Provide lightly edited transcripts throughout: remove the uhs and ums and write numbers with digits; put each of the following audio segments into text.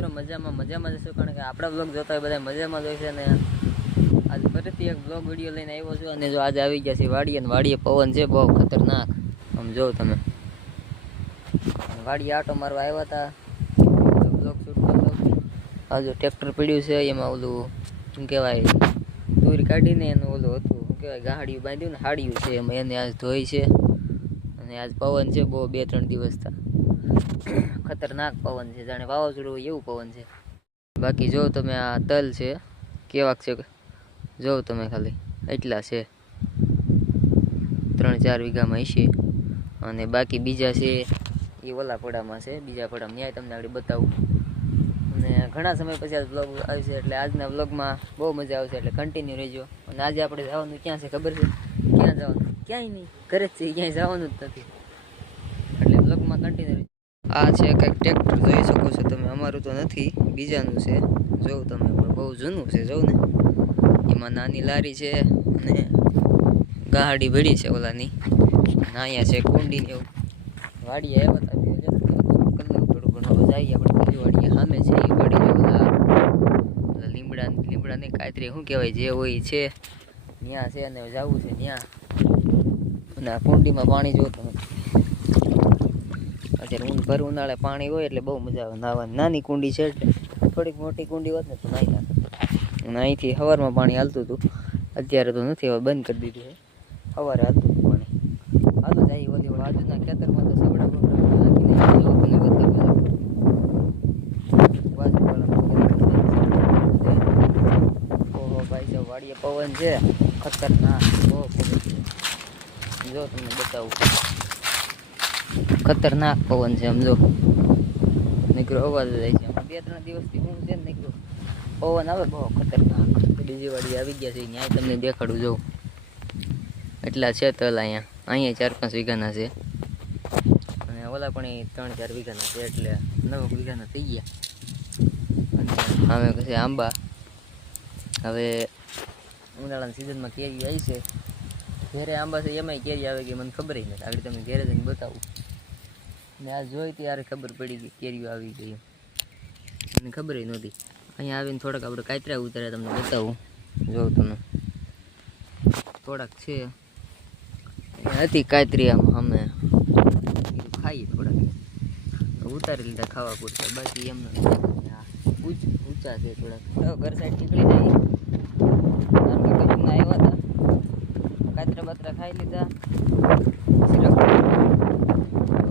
મિત્રો મજામાં જશું, કારણ કે આપણા બ્લોગ જોતા હોય બધા મજામાં જ હોય છે. અને આજ ફરીથી એક બ્લોગ વિડીયો લઈને આવ્યો છું. અને જો આજે આવી ગયા છે વાડીએ, અને વાડીએ પવન છે બહુ ખતરનાક. આમ જો તમે વાડીએ આટો મારવા આવ્યા હતા તો બ્લોગ શૂટ કરતો. આ જો ટ્રેક્ટર પડ્યું છે, એમાં ઓલું શું કહેવાય દૂર કાઢીને એનું ઓલું હતું શું કહેવાય ગાહડિયું બાંધ્યું ને હાડિયું છે, એમાં એને આજ ધોઈ છે. અને આજ પવન છે બહુ 2-3 દિવસથી ખતરનાક પવન છે, જાણે વાવાઝોડું હોય એવું પવન છે. બાકી જો તમે આ તલ છે કેવાક છે, જો તમે ખાલી એટલા છે 3-4 વીઘામાં હશે. અને બાકી બીજા છે એ ઓલા પડામાં છે, બીજા પડામાં ન્યાય તમને આગળ બતાવું. અને ઘણા સમય પછી આ બ્લોગ આવશે, એટલે આજના બ્લોગમાં બહુ મજા આવશે, એટલે કન્ટિન્યુ રહેજો. અને આજે આપણે જવાનું ક્યાં છે ખબર છે? ક્યાં જવાનું? ક્યાંય નહીં, ઘરે જ છે, ક્યાંય જવાનું જ નથી. એટલે બ્લોગમાં કન્ટિન્યુ. આ છે કંઈક ટ્રેક્ટર જોઈ શકો છો તમે, અમારું તો નથી, બીજાનું છે. જોઉં તમે પણ બહુ જૂનું છે, જોઉં ને. એમાં નાની લારી છે અને ગાડી ભરી છે ઓલાની. અને અહીંયા છે કુંડી ને એવું. વાડીએ આવ્યા હતા કલાક થોડું ઘણું જઈએ આપણે બીજી વાડીએ સામે છે એ વાડી જો ઓલા લીમડા ને કાતરી શું કહેવાય જે હોય એ છે ત્યાં છે. અને જવું છે ત્યાં. અને આ કુંડીમાં પાણી જોતું નથી. અત્યારે ભર ઉનાળે પાણી હોય એટલે બહુ મજા આવે નાહવાની. નાની કુંડી છે એટલે થોડીક મોટી કુંડી હોત ને તો નાહી નાખે. અને અહીંથી સવારમાં પાણી હાલતું હતું, અત્યારે તો નથી, હવે બંધ કરી દીધું છે. સવારે હાલતું હતું પાણી. હાલો જાય ઓલી બાજુના ખેતરમાં તો સબડા બબડા નાખીને ઓહો ભાઈ જો વાડીએ પવન છે ખતરનાક, બહુ પવન છે. જો તમને બતાવું, ખતરનાક પવન છે. સમજો નીકળો અવાજ જાય છે. 2-3 દિવસથી હું છે ને નીકળો પવન આવે બહુ ખતરનાક. બીજી વાડી આવી ગયા છે, ત્યાં તમને દેખાડું જોઉં. એટલા છે તલ અહીંયા 4-5 વીઘાના છે. અને ઓલા પણ 3-4 વીઘાના છે, એટલે 9 વીઘાના થઈ ગયા. અને હવે પછી આંબા, હવે ઉનાળાની સિઝનમાં કેરી આવી છે. ઘેરે આંબા છે એમાંય કેરી આવે કે મને ખબર નથી. આગળ તમને ઘેરે જઈને બતાવું. ને આ જોઈ ત્યારે ખબર પડી ગઈ કેરીઓ આવી ગઈ, મને ખબર નહોતી. અહીંયા આવીને થોડાક આપણે કાતરા ઉતાર્યા, તમને બતાવું. જોઉં તમે થોડાક છે હતી કાતરી આમ અમે ખાઈએ, થોડાક ઉતારી લીધા ખાવા પૂરતા. બાકી એમને ઊંચા છે થોડાક. ઘર સાઈડ નીકળી જાય. આવ્યા હતા કાતરા બાતરા ખાઈ લીધા. પછી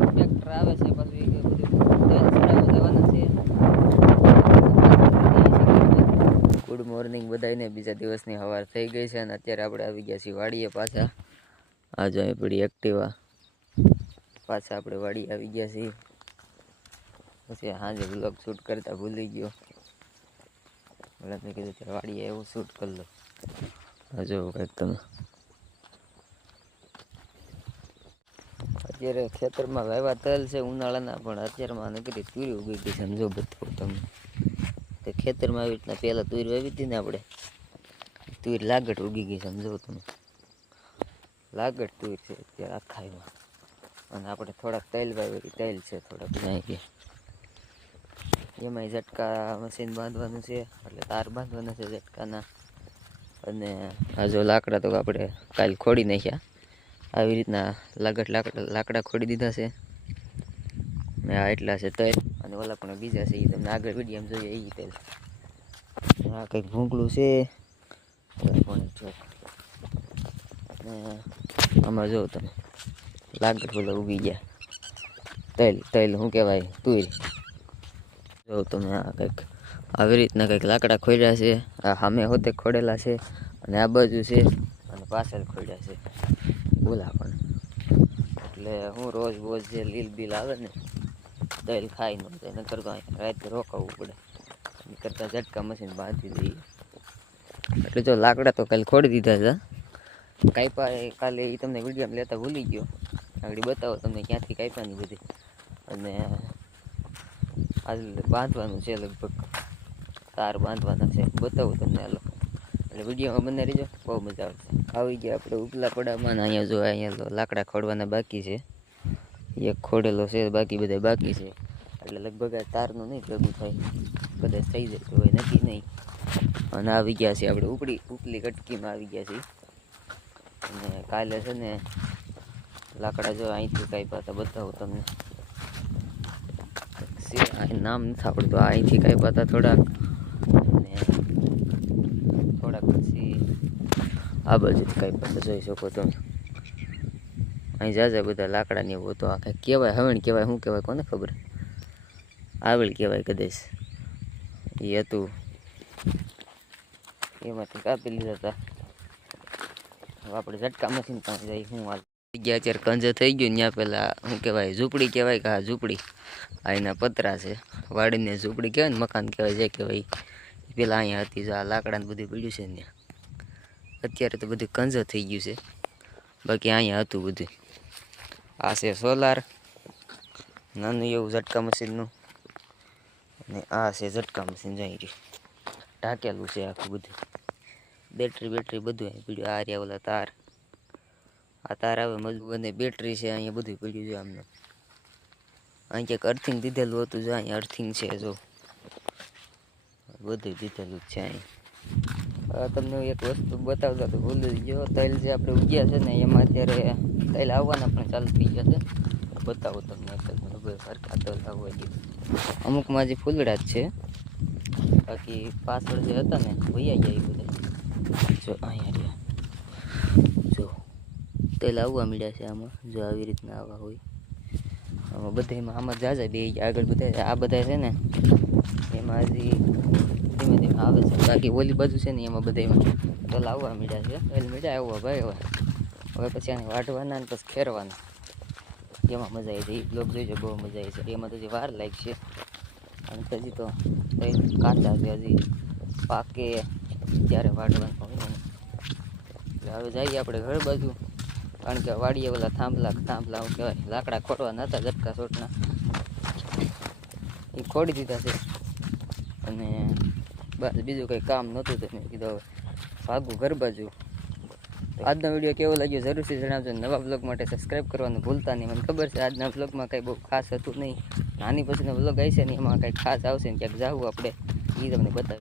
ટ્રેક્ટર આવે છે પાછું એ બધું જવાના છે. ગુડ મોર્નિંગ બધાને. બીજા દિવસની સવાર થઈ ગઈ છે અને અત્યારે આપણે આવી ગયા છીએ વાડીએ પાછા. આ જો પડી એક્ટિવા, પાછા આપણે વાડી આવી ગયા છીએ. પછી સાંજે બ્લોગ શૂટ કરતા ભૂલી ગયો. મેં કીધું ત્યારે વાડીએ એવું શૂટ કરી લો. હા જો કંઈક તમે અત્યારે ખેતરમાં વાવ્યા તલ છે ઉનાળાના, પણ અત્યારમાં નકરી તુરી ઉગી ગઈ છે. સમજો બતાવું તમને. તે ખેતરમાં આવી રીતના પહેલાં તુર વાવી હતી ને આપણે, તુર લાગટ ઉગી ગઈ. સમજો તમે, લાગટ તુર છે અત્યારે આખાઈમાં. અને આપણે થોડાક તેલ વાવી, તેલ છે થોડાક જાય કે એમાંય ઝટકા મશીન બાંધવાનું છે, એટલે તાર બાંધવાના છે ઝટકાના. અને આ જો લાકડા તો આપણે કાલ ખોડી નાખ્યા. આવી રીતના લાકડા ખોડી દીધા છે. ને આ એટલા છે તેલ. અને ઓલા પણ બીજા છે એ તમને આગળ વિડીયોમાં જોઈએ એ તેલ. આ કંઈક ભૂંગળું છે પણ ચોક. અને આમાં જો તમે લાગટ બોલા ઉગી ગયા. તેલ શું કહેવાય તુર. જો તમે આ કંઈક આવી રીતના કંઈક લાકડા ખોડ્યા છે. આ સામે હોતે ખોડેલા છે, અને આ બાજુ છે, અને પાછળ ખોડ્યા છે બોલા પણ. એટલે હું રોજ જે લીલ બિલ આવે ને તેલ ખાઈ ન જાય, ન કરતો રાતે રોકાવું પડે. કરતા ઝટકા મશીન બાંધી દઈએ. એટલે જો લાકડા તો કાલે ખોડી દીધા છે. કાપ્યા કાલે એ તમને વિડીયોમાં લેતા ભૂલી ગયો. આગળ બતાવો તમને ક્યાંથી કાપ્યાની બધી. અને આજ બાંધવાનું છે, લગભગ તાર બાંધવાના છે, બતાવું તમને. હાલો એટલે વિડીયોમાં બને રહીજો, બહુ મજા આવશે. આવી ગયા આપણે ઉપલા પડામાં. ને અહીંયા જો અહીંયા લાકડા ખોડવાના બાકી છે. એક ખોડેલો છે, બાકી બધા બાકી છે. એટલે લગભગ આ તારનું નહીં ભેગું થાય, કદાચ થઈ જાય તો હોય, નક્કી નહીં. અને આવી ગયા છે આપણે ઉપલી કટકીમાં આવી ગયા છીએ. અને કાલે છે ને લાકડા જો અહીંથી કાંઈ પાતા બતાવું તમને. નામ નથી આવડતું. અહીંથી કાંઈ પાતા થોડાક, અને થોડાક પછી આ બાજુ કાંઈ પાતા જોઈ શકો તમે. અહીં જાજા બધા લાકડાની એવું તો આ કંઈક કહેવાય, હવણ કહેવાય, શું કહેવાય કોને ખબર, આવળ કહેવાય કદાચ. એ હતું એમાંથી કાપી લીધા હતા. હવે આપણે ઝટકા મશીન પાસે જઈ શું હાલ ગયા. અત્યારે કંજે થઈ ગયું. ત્યાં પેલા શું કહેવાય, ઝૂંપડી કહેવાય કે હા ઝૂંપડી, આ એના પતરા છે. વાડીને ઝૂંપડી કહેવાય ને મકાન કહેવાય, જે કહેવાય પેલા અહીંયા હતી. જો આ લાકડાને બધું પડ્યું છે ને, અત્યારે તો બધું કંજે થઈ ગયું છે. બાકી અહીંયા હતું બધું. આ છે સોલાર નાનું એવું ઝટકા મશીનનું, અને આ છે ઝટકા મશીન જઈ રહ્યું ઢાંકેલું છે આખું બધું. બેટરી બધું અહીં પીડ્યું. આ રહ્યા ઓલા તાર, આ તાર આવે મજબૂત, અને બેટરી છે અહીંયા બધું પીડ્યું છે આમને. અહીં ક્યાંક અર્થિંગ દીધેલું હતું, જો અહીંયા અર્થિંગ છે, જો બધું દીધેલું જ છે અહીં. તમને એક વસ્તુ બતાવતા તો ભૂલી ગયો. તૈલ જે આપણે ઉગ્યા છે ને એમાં અત્યારે તૈલ આવવાના પણ ચાલુ થઈ ગયા છે. બતાવો તમને સરખા તલ આવવા દે. અમુકમાં જે ફૂલડા જ છે, બાકી પાછળ જે હતા ને વૈયા ગયા એ બધા. જો અહીંયા રહ્યા, જો તેલ આવવા મળ્યા છે આમાં. જો આવી રીતના આવવા હોય આમાં બધામાં. આમાં જાજા બે આગળ બધા આ બધા છે ને એમાં હજી ધીમે ધીમે આવે છે. બાકી ઓલી બાજુ છે ને એમાં બધામાં તેલ આવવા મળ્યા છે. તેલ મળ્યા આવવા ભાઈ. હવે પછી આને વાઢવાના ને પછી ખેરવાના, એમાં મજા આવી જાય. એ બ્લોગ જોઈજો, બહુ મજા આવી છે. એમાં તો હજી વાર લાગશે, અને હજી તો કાચા છે, હજી પાકે ત્યારે વાઢવાનું હોય ને. એટલે હવે જઈએ આપણે ઘર બાજુ, કારણ કે વાડીએ ઓલા થાંભલા શું કહેવાય લાકડા ખોડવાના હતા ઝટકા સોટના, એ ખોડી દીધા છે. અને બસ બીજું કંઈ કામ નહોતું તો મેં કીધું હવે ભાગું ઘર બાજુ. આજનો વિડીયો કેવો લાગ્યો જરૂરથી જણાવજો. નવા બ્લોગ માટે સબસ્ક્રાઈબ કરવાનું ભૂલતા નહીં. મને ખબર છે આજના બ્લોગમાં કંઈ બહુ ખાસ હતું નહીં. નાની પછીનો બ્લોગ આવી છે ને એમાં કંઈક ખાસ આવશે ને ક્યાંક જાવું આપણે, એ તમને બતાવીએ.